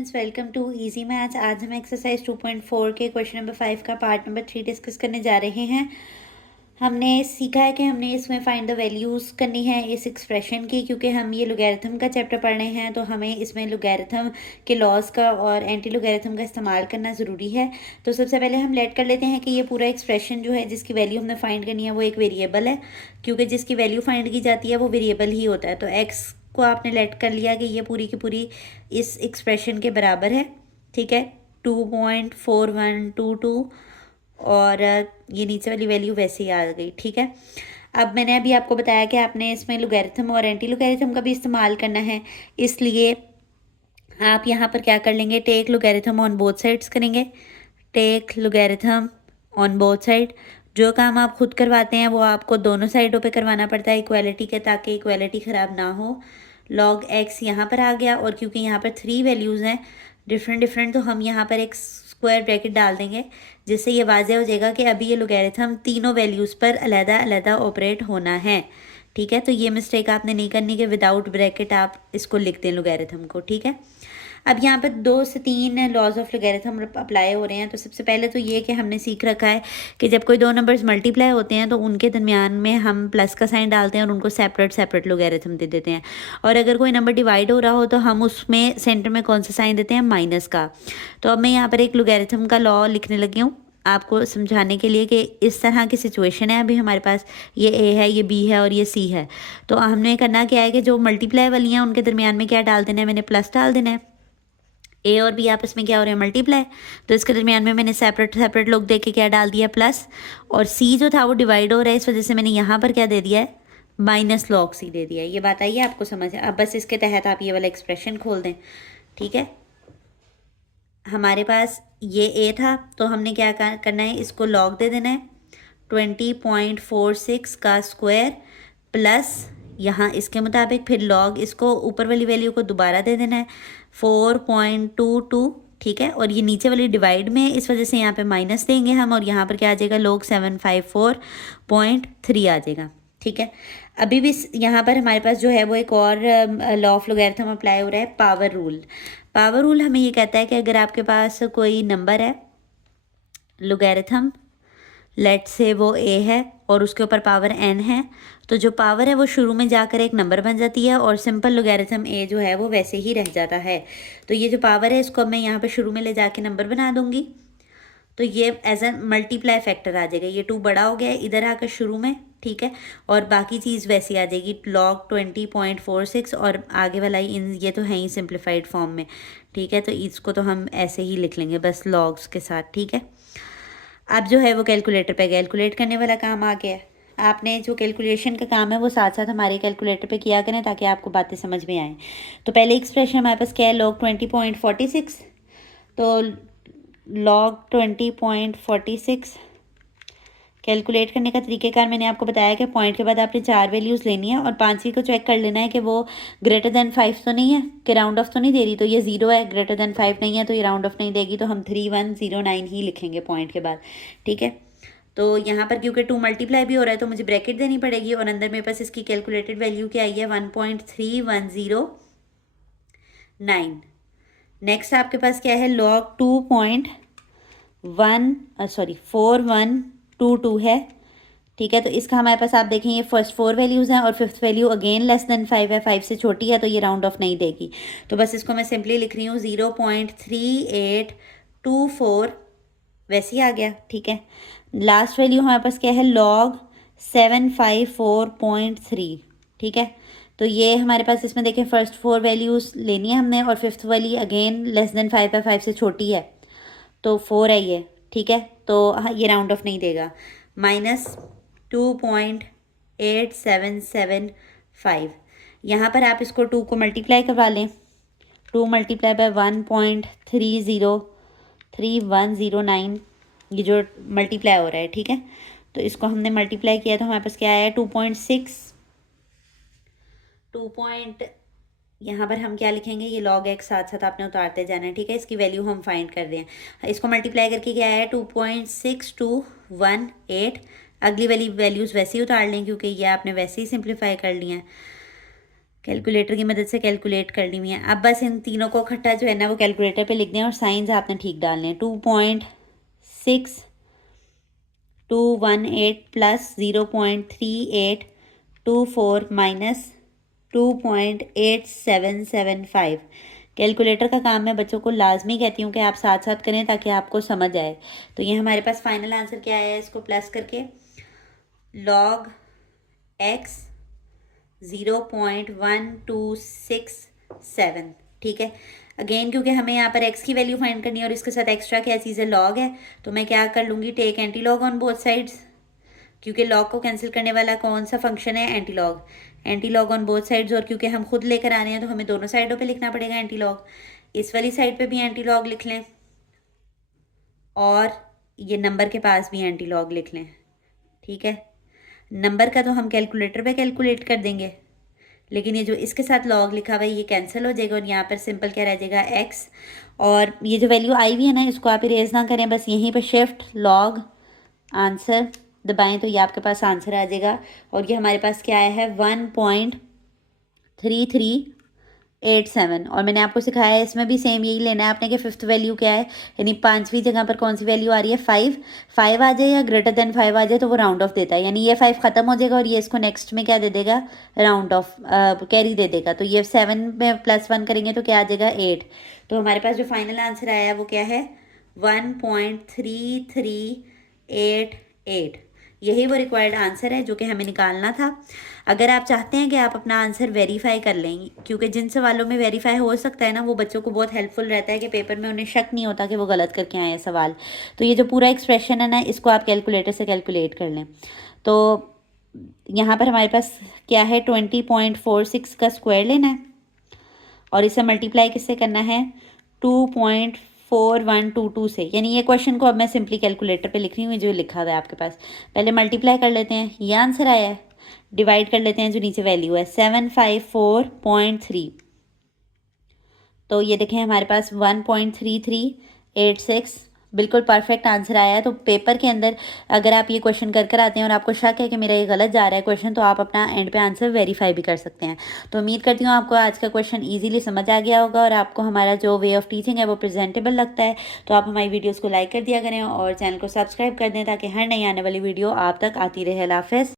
Students, welcome to easy maths. आज हम exercise 2.4 के क्वेश्चन नंबर 5 का पार्ट नंबर 3 डिस्कस करने जा रहे हैं। हमने सीखा है कि हमने इसमें फाइंड द वैल्यूज़ करनी है इस एक्सप्रेशन की, क्योंकि हम ये लोगैरिथम का चैप्टर पढ़ रहे हैं तो हमें इसमें लोगैरिथम के लॉज का और एंटी लोगैरिथम का इस्तेमाल करना ज़रूरी है। तो सबसे पहले हम लेट कर लेते हैं कि ये पूरा एक्सप्रेशन जो है जिसकी वैल्यू हमने फाइंड करनी है वो एक वेरिएबल है, क्योंकि जिसकी वैल्यू फाइंड की जाती है वो वेरिएबल ही होता है। तो एक्स को आपने लेट कर लिया कि ये पूरी की पूरी इस एक्सप्रेशन के बराबर है, ठीक है, 2.4122 और ये नीचे वाली वैल्यू वैसे ही आ गई, ठीक है। अब मैंने अभी आपको बताया कि आपने इसमें लोगैरिथम और एंटी लोगैरिथम का भी इस्तेमाल करना है, इसलिए आप यहाँ पर क्या कर लेंगे, take logarithm on both sides करेंगे। Take logarithm on both side. जो काम आप खुद करवाते हैं वो आपको दोनों साइडों पे करवाना पड़ता है इक्वालिटी के, ताकि इक्वालिटी ख़राब ना हो। लॉग एक्स यहाँ पर आ गया, और क्योंकि यहाँ पर 3 वैल्यूज़ हैं डिफरेंट, तो हम यहाँ पर एक स्क्वायर ब्रैकेट डाल देंगे, जिससे ये वाजह हो जाएगा कि अभी ये लोगैरिथम तीनों वैल्यूज़ पर अलग अलग ऑपरेट होना है, ठीक है। तो ये मिस्टेक आपने नहीं करनी कि विदाउट ब्रैकेट आप इसको लिख दें लोगैरिथम को, ठीक है। अब यहाँ पर 2 से 3 लॉज ऑफ लोगैरिथम अप्लाई हो रहे हैं। तो सबसे पहले तो ये कि हमने सीख रखा है कि जब कोई दो नंबर्स मल्टीप्लाई होते हैं तो उनके दरमियान में हम प्लस का साइन डालते हैं और उनको सेपरेट लोगैरिथम दे देते हैं। और अगर कोई नंबर डिवाइड हो रहा हो तो हम उसमें सेंटर में कौन सा साइन देते हैं, माइनस का। तो अब मैं यहाँ पर एक लोगैरिथम का लॉ लिखने लगी हूँ आपको समझाने के लिए कि इस तरह की सिचुएशन है, अभी हमारे पास ये ए है, ये बी है और ये सी है। तो हमने करना क्या है कि जो मल्टीप्लाई वाली हैं उनके दरमियान में क्या डाल देना है, मैंने प्लस डाल देना है। ए और बी आपस में क्या हो रहे हैं, मल्टीप्लाई, तो इसके दरमियान में मैंने सेपरेट लोग दे के क्या डाल दिया, प्लस। और सी जो था वो डिवाइड हो रहा है, इस वजह से मैंने यहाँ पर क्या दे दिया है, माइनस लॉग सी दे दिया है। ये बात आई है आपको समझ। अब बस इसके तहत आप ये वाला एक्सप्रेशन खोल दें, ठीक है। हमारे पास ये ए था तो हमने क्या करना है, इसको लॉग दे देना है 20.46 का स्क्वायर प्लस यहाँ इसके मुताबिक फिर लॉग इसको ऊपर वाली वैल्यू को दोबारा दे देना है 4.22, ठीक है। और ये नीचे वाली डिवाइड में इस वजह से यहाँ पे माइनस देंगे हम, और यहाँ पर क्या आ जाएगा, लॉग 754.3 आ जाएगा, ठीक है। अभी भी यहाँ पर हमारे पास जो है वो एक और लॉ ऑफ लोगैरिथम अप्लाई हो रहा है, पावर रूल। पावर रूल हमें ये कहता है कि अगर आपके पास कोई नंबर है लोगैरिथम, लेट से वो ए है और उसके ऊपर पावर एन है, तो जो पावर है वो शुरू में जाकर एक नंबर बन जाती है और सिंपल लोगैरिथम ए जो है वो वैसे ही रह जाता है। तो ये जो पावर है इसको मैं यहाँ पे शुरू में ले जाके नंबर बना दूंगी, तो ये एज ए मल्टीप्लाई फैक्टर आ जाएगा। ये 2 बड़ा हो गया इधर आकर शुरू में, ठीक है, और बाकी चीज़ वैसी आ जाएगी लॉग 20.46 और आगे वाला इन ये तो है ही सिंप्लीफाइड फॉर्म में, ठीक है। तो इसको तो हम ऐसे ही लिख लेंगे बस लॉग्स के साथ, ठीक है। अब जो है वो कैलकुलेटर पे कैलकुलेट करने वाला काम आ गया है। आपने जो कैलकुलेशन का काम है वो साथ साथ हमारे कैलकुलेटर पे किया करें ताकि आपको बातें समझ में आएँ। तो पहले एक्सप्रेशन हमारे पास क्या है, लॉग 20.46, तो लॉग 20.46 कैलकुलेट करने का तरीक़ेकार मैंने आपको बताया कि पॉइंट के बाद आपने 4 वैल्यूज़ लेनी है और 5वीं को चेक कर लेना है कि वो ग्रेटर देन 5 तो नहीं है, कि राउंड ऑफ तो नहीं दे रही। तो ये 0 है, ग्रेटर देन 5 नहीं है तो ये राउंड ऑफ नहीं देगी, तो हम 3109 ही लिखेंगे पॉइंट के बाद, ठीक है। तो यहाँ पर क्योंकि 2 मल्टीप्लाई भी हो रहा है तो मुझे ब्रैकेट देनी पड़ेगी, और अंदर मेरे पास इसकी कैलकुलेटेड वैल्यू क्या आई है, 1.3109। नेक्स्ट आपके पास क्या है, लॉग 4122 है, ठीक है। तो इसका हमारे पास आप देखें ये फर्स्ट 4 वैल्यूज़ हैं और fifth value again less than 5 है, 5 से छोटी है, तो ये राउंड ऑफ नहीं देगी। तो बस इसको मैं सिंपली लिख रही हूँ 0.3824 वैसे ही आ गया, ठीक है। लास्ट वैल्यू हमारे पास क्या है, लॉग 754.3, ठीक है। तो ये हमारे पास इसमें देखें फर्स्ट 4 वैल्यूज़ लेनी है हमने और फिफ्थ वाली अगेन लेस देन 5 है, 5 से छोटी है, तो 4 है ये, ठीक है। तो हाँ ये राउंड ऑफ नहीं देगा, -2.8775। यहाँ पर आप इसको 2 को मल्टीप्लाई करवा लें, 2 मल्टीप्लाई बाय 1.303109, ये जो मल्टीप्लाई हो रहा है, ठीक है। तो इसको हमने मल्टीप्लाई किया तो हमारे पास क्या आया, 2.6 यहाँ पर हम क्या लिखेंगे, ये लॉग एक्स साथ साथ आपने उतारते जाना है, ठीक है। इसकी वैल्यू हम फाइंड कर रहे हैं, इसको मल्टीप्लाई करके क्या आया, 2.6218। अगली वाली वैल्यूज़ वैसे ही उतार लें क्योंकि ये आपने वैसे ही सिंप्लीफाई कर लिया है। कैलकुलेटर की मदद से कैलकुलेट करनी हुई है। अब बस इन तीनों को इकट्ठा जो है ना वो कैलकुलेटर पे लिख दें और साइंस आपने ठीक डालने हैं। 2.6218 प्लस 0.3824 माइनस 2.8775। कैलकुलेटर का काम मैं बच्चों को लाजमी कहती हूँ कि आप साथ साथ करें ताकि आपको समझ आए। तो ये हमारे पास फाइनल आंसर क्या है, इसको प्लस करके log x 0.1267, ठीक है। अगेन क्योंकि हमें यहाँ पर x की वैल्यू फाइंड करनी है और इसके साथ एक्स्ट्रा क्या चीज़ है, log है, तो मैं क्या कर लूँगी, take anti log on both sides, क्योंकि लॉग को कैंसिल करने वाला कौन सा फंक्शन है, anti log. Anti log on both sides, और क्योंकि हम खुद लेकर आ रहे हैं तो हमें दोनों साइडों पे लिखना पड़ेगा एंटी लॉग। इस वाली साइड पे भी एंटी लॉग लिख लें और ये नंबर के पास भी एंटी लॉग लिख लें, ठीक है। नंबर का तो हम कैलकुलेटर पे कैलकुलेट कर देंगे, लेकिन ये जो इसके साथ लॉग लिखा हुआ है ये कैंसिल हो जाएगा और यहाँ पर सिंपल क्या रह जाएगा, एक्स। और ये जो वैल्यू आई हुई है ना इसको आप इरेज ना करें, बस यहीं पे शिफ्ट लॉग आंसर दबाएं तो ये आपके पास आंसर आ जाएगा। और ये हमारे पास क्या आया है, 1.3387। और मैंने आपको सिखाया है इसमें भी सेम यही लेना है आपने कि फिफ्थ वैल्यू क्या है, यानी पाँचवीं जगह पर कौन सी वैल्यू आ रही है, 5 आ जाए या ग्रेटर देन 5 आ जाए तो वो राउंड ऑफ देता है, यानी ये 5 ख़त्म हो जाएगा और ये इसको नेक्स्ट में क्या दे देगा, राउंड ऑफ कैरी दे देगा। तो ये 7 में +1 करेंगे तो क्या आ जाएगा, 8। तो हमारे पास जो फाइनल आंसर आया है वो क्या है, 1.3388। यही वो रिक्वायर्ड आंसर है जो कि हमें निकालना था। अगर आप चाहते हैं कि आप अपना आंसर वेरीफाई कर लें, क्योंकि जिन सवालों में वेरीफाई हो सकता है ना वो बच्चों को बहुत हेल्पफुल रहता है कि पेपर में उन्हें शक नहीं होता कि वो गलत करके आए हैं सवाल। तो ये जो पूरा एक्सप्रेशन है ना इसको आप कैलकुलेटर से कैलकुलेट कर लें। तो यहाँ पर हमारे पास क्या है, 20.46 का स्क्वायर लेना है और इसे मल्टीप्लाई किससे करना है, 2.4122 से। यानी ये क्वेश्चन को अब मैं सिंपली कैलकुलेटर पे लिख रही हूँ जो लिखा हुआ है आपके पास। पहले मल्टीप्लाई कर लेते हैं, ये आंसर आया है, डिवाइड कर लेते हैं जो नीचे वैल्यू है 754.3। तो ये देखें हमारे पास 1.3386 बिल्कुल परफेक्ट आंसर आया है। तो पेपर के अंदर अगर आप ये क्वेश्चन कर कर आते हैं और आपको शक है कि मेरा ये गलत जा रहा है क्वेश्चन, तो आप अपना एंड पे आंसर वेरीफाई भी कर सकते हैं। तो उम्मीद करती हूँ आपको आज का क्वेश्चन इजीली समझ आ गया होगा और आपको हमारा जो वे ऑफ टीचिंग है वो प्रेजेंटेबल लगता है। तो आप हमारी वीडियोज़ को लाइक कर दिया करें और चैनल को सब्सक्राइब कर दें ताकि हर नई आने वाली वीडियो आप तक आती रहे। अल्लाह हाफ़िज़।